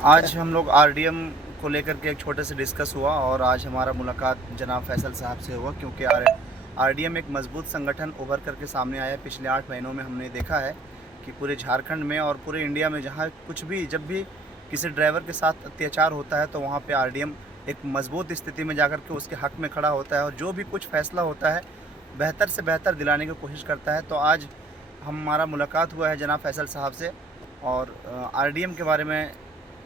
आज हम लोग आरडीएम को लेकर के एक छोटे से डिस्कस हुआ और आज हमारा मुलाकात जनाब फैसल साहब से हुआ, क्योंकि आरडीएम एक मजबूत संगठन उभर करके सामने आया है। पिछले 8 महीनों में हमने देखा है कि पूरे झारखंड में और पूरे इंडिया में जहाँ कुछ भी जब भी किसी ड्राइवर के साथ अत्याचार होता है तो वहाँ पे आरडीएम एक मजबूत स्थिति में जाकर के उसके हक में खड़ा होता है और जो भी कुछ फैसला होता है बेहतर से बेहतर दिलाने की कोशिश करता है। तो आज हमारा मुलाकात हुआ है जनाब फैसल साहब से और आरडीएम के बारे में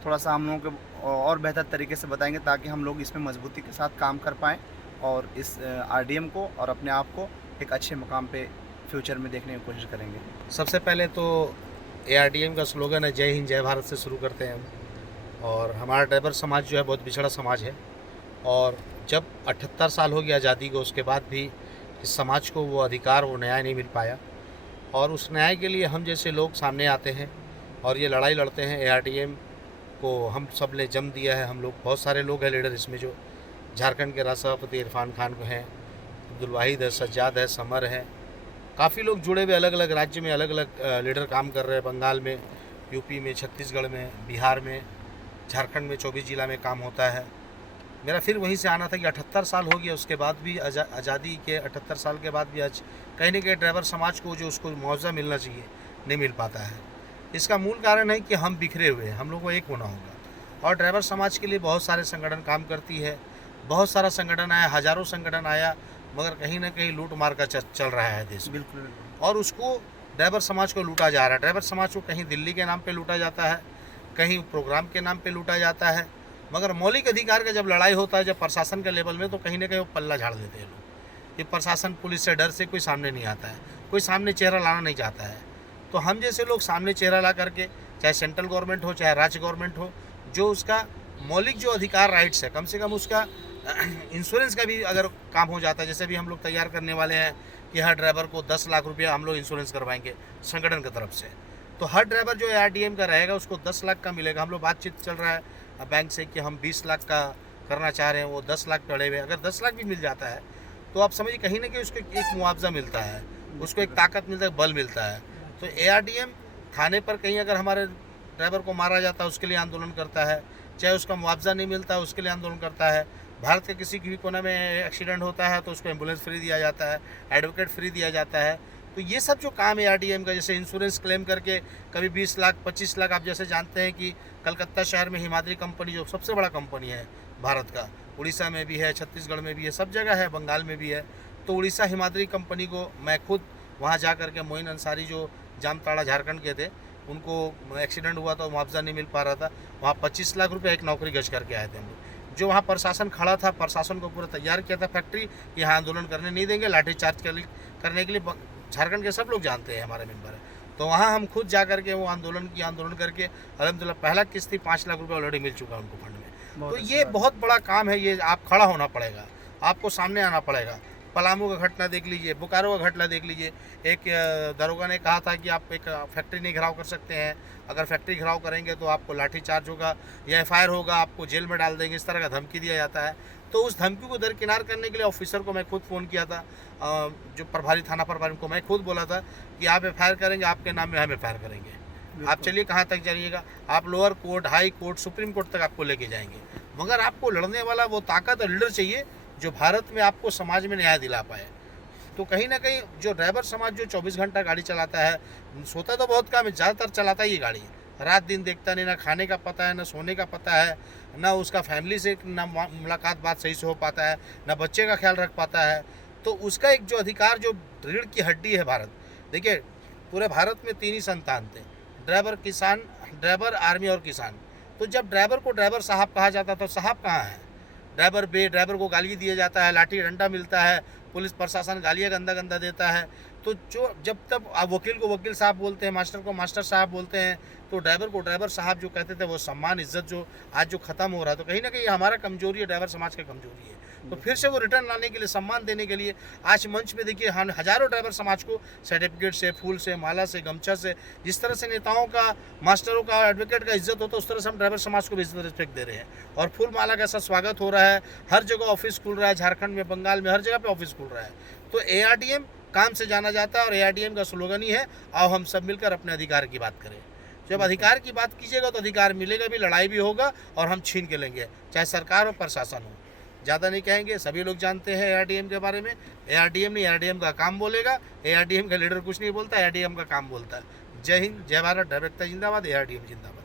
थोड़ा सा हम लोगों को और बेहतर तरीके से बताएंगे ताकि हम लोग इसमें मजबूती के साथ काम कर पाएँ और इस आरडीएम को और अपने आप को एक अच्छे मुकाम पे फ्यूचर में देखने की कोशिश करेंगे। सबसे पहले तो एआरडीएम का स्लोगन है जय हिंद जय भारत से शुरू करते हैं हम। और हमारा ड्राइवर समाज जो है बहुत पिछड़ा समाज है और जब 78 साल हो गया आज़ादी को, उसके बाद भी इस समाज को वो अधिकार, वो न्याय नहीं मिल पाया। और उस न्याय के लिए हम जैसे लोग सामने आते हैं और ये लड़ाई लड़ते हैं। एआरडीएम को हम सब ने जम दिया है। हम लोग बहुत सारे लोग हैं लीडर इसमें, जो झारखंड के राष्ट्रपति इरफान खान को हैं, अब्दुल वाहिद है, सज्जाद है, समर है, काफ़ी लोग जुड़े हुए, अलग अलग राज्य में अलग अलग लीडर काम कर रहे हैं। बंगाल में, यूपी में, छत्तीसगढ़ में, बिहार में, झारखंड में 24 जिला में काम होता है। मेरा फिर वहीं से आना था कि 78 साल हो गया, उसके बाद भी आज़ादी के 78 साल के बाद भी आज कहीं ना कहीं ड्राइवर समाज को जो उसको मुआवजा मिलना चाहिए नहीं मिल पाता है। इसका मूल कारण है कि हम बिखरे हुए हैं, हम लोग को एक होना होगा। और ड्राइवर समाज के लिए बहुत सारे संगठन काम करती है, बहुत सारा संगठन आया, हज़ारों संगठन आया, मगर कहीं ना कहीं लूट मार का चल रहा है देश में। बिल्कुल। और उसको ड्राइवर समाज को लूटा जा रहा है। ड्राइवर समाज को कहीं दिल्ली के नाम पे लूटा जाता है, कहीं प्रोग्राम के नाम पे लूटा जाता है, मगर मौलिक अधिकार का जब लड़ाई होता है, जब प्रशासन के लेवल में, तो कहीं ना कहीं वो पल्ला झाड़ देते हैं लोग। ये प्रशासन, पुलिस से डर से कोई सामने नहीं आता है, कोई सामने चेहरा लाना नहीं चाहता है। तो हम जैसे लोग सामने चेहरा ला करके, चाहे सेंट्रल गवर्नमेंट हो चाहे राज्य गवर्नमेंट हो, जो उसका मौलिक जो अधिकार, राइट्स है, कम से कम उसका इंश्योरेंस का भी अगर काम हो जाता है। जैसे भी हम लोग तैयार करने वाले हैं कि हर ड्राइवर को 10 लाख रुपया हम लोग इंश्योरेंस करवाएंगे संगठन की तरफ से, तो हर ड्राइवर जो आरडीएम का रहेगा उसको 10 लाख का मिलेगा। हम लोग बातचीत चल रहा है बैंक से कि हम 20 लाख का करना चाह रहे हैं, वो 10 लाख पड़े हुए। अगर 10 लाख भी मिल जाता है तो आप समझिए कहीं ना कहीं उसको एक मुआवजा मिलता है, उसको एक ताकत मिलता है, बल मिलता है। तो एआरडीएम थाने पर कहीं अगर हमारे ड्राइवर को मारा जाता है उसके लिए आंदोलन करता है, चाहे उसका मुआवजा नहीं मिलता है उसके लिए आंदोलन करता है। भारत के किसी भी कोने में एक्सीडेंट होता है तो उसको एम्बुलेंस फ्री दिया जाता है, एडवोकेट फ्री दिया जाता है। तो ये सब जो काम है आरडीएम का, जैसे इंश्योरेंस क्लेम करके कभी 20 लाख 25 लाख, आप जैसे जानते हैं कि कलकत्ता शहर में हिमाद्री कंपनी जो सबसे बड़ा कंपनी है भारत का, उड़ीसा में भी है, छत्तीसगढ़ में भी है, सब जगह है, बंगाल में भी है। तो उड़ीसा हिमाद्री कंपनी को मैं खुद वहाँ जा कर के, मोइन अंसारी जो जामताड़ा झारखंड के थे, उनको एक्सीडेंट हुआ था, मुआवजा नहीं मिल पा रहा था, वहाँ 25 लाख रुपये एक नौकरी गज करके आए थे हम लोग। जो वहाँ प्रशासन खड़ा था, प्रशासन को पूरा तैयार किया था फैक्ट्री, यहाँ आंदोलन करने नहीं देंगे, लाठीचार्ज करने के लिए। झारखंड के सब लोग जानते हैं, हमारे मेंबर है। तो वहाँ हम खुद जा करके वो आंदोलन करके अल्हम्दुलिल्लाह पहला किस्ती 5 लाख रुपये ऑलरेडी मिल चुका है उनको फंड में। तो ये बहुत बड़ा काम है, ये आप खड़ा होना पड़ेगा, आपको सामने आना पड़ेगा। पलामू का घटना देख लीजिए, बोकारो का घटना देख लीजिए। एक दरोगा ने कहा था कि आप एक फैक्ट्री नहीं घिराव कर सकते हैं, अगर फैक्ट्री घिराव करेंगे तो आपको लाठीचार्ज होगा या एफआईआर होगा, आपको जेल में डाल देंगे, इस तरह का धमकी दिया जाता है। तो उस धमकी को दरकिनार करने के लिए ऑफिसर को मैं खुद फ़ोन किया था, जो प्रभारी थाना प्रभारी को मैं खुद बोला था कि आप एफआईआर करेंगे, आपके नाम में हम एफआईआर करेंगे, आप चलिए कहाँ तक जाइएगा, आप lower court, high court, supreme court तक आपको लेके जाएंगे। मगर आपको लड़ने वाला वो ताकत और लीडर चाहिए जो भारत में आपको समाज में न्याय दिला पाए। तो कहीं ना कहीं जो ड्राइवर समाज जो 24 घंटा गाड़ी चलाता है, सोता तो बहुत कम है, ज़्यादातर चलाता ही गाड़ी, रात दिन देखता नहीं, ना खाने का पता है, ना सोने का पता है, ना उसका फैमिली से ना मुलाकात बात सही से हो पाता है, ना बच्चे का ख्याल रख पाता है। तो उसका एक जो अधिकार, जो रीढ़ की हड्डी है भारत, देखिए पूरे भारत में 3 ही संतान थे, ड्राइवर, किसान, ड्राइवर, आर्मी और किसान। तो जब ड्राइवर को ड्राइवर साहब कहा जाता तो साहब कहाँ है? ड्राइवर को गाली दिया जाता है, लाठी डंडा मिलता है, पुलिस प्रशासन गालियाँ गंदा गंदा देता है। तो जो जब तब वकील को वकील साहब बोलते हैं, मास्टर को मास्टर साहब बोलते हैं, तो ड्राइवर को ड्राइवर साहब जो कहते थे, वो सम्मान इज्जत जो आज जो ख़त्म हो रहा है, तो कहीं ना कहीं हमारा कमजोरी है, ड्राइवर समाज का कमजोरी है। तो फिर से वो रिटर्न लाने के लिए, सम्मान देने के लिए आज मंच पे देखिए हम हज़ारों ड्राइवर समाज को सर्टिफिकेट से, फूल से, माला से, गमछा से, जिस तरह से नेताओं का, मास्टरों का, एडवोकेट का इज्जत होता है, उस तरह से हम ड्राइवर समाज को भी इज्जत रिस्पेक्ट दे रहे हैं। और फूल माला का ऐसा स्वागत हो रहा है, हर जगह ऑफिस खुल रहा है, झारखंड में, बंगाल में, हर जगह पे ऑफिस खुल रहा है। तो एआरडीएम काम से जाना जाता है और एआरडीएम का स्लोगन ही है, आओ हम सब मिलकर अपने अधिकार की बात करें। जब अधिकार की बात कीजिएगा तो अधिकार मिलेगा भी, लड़ाई भी होगा और हम छीन के लेंगे, चाहे सरकार हो प्रशासन हो। ज़्यादा नहीं कहेंगे, सभी लोग जानते हैं ARDM के बारे में। ARDM नहीं, ARDM का काम बोलेगा, ARDM का लीडर कुछ नहीं बोलता, ARDM का काम बोलता है। जय हिंद, जय भारत, डर व्यक्ता जिंदाबाद, ARDM जिंदाबाद।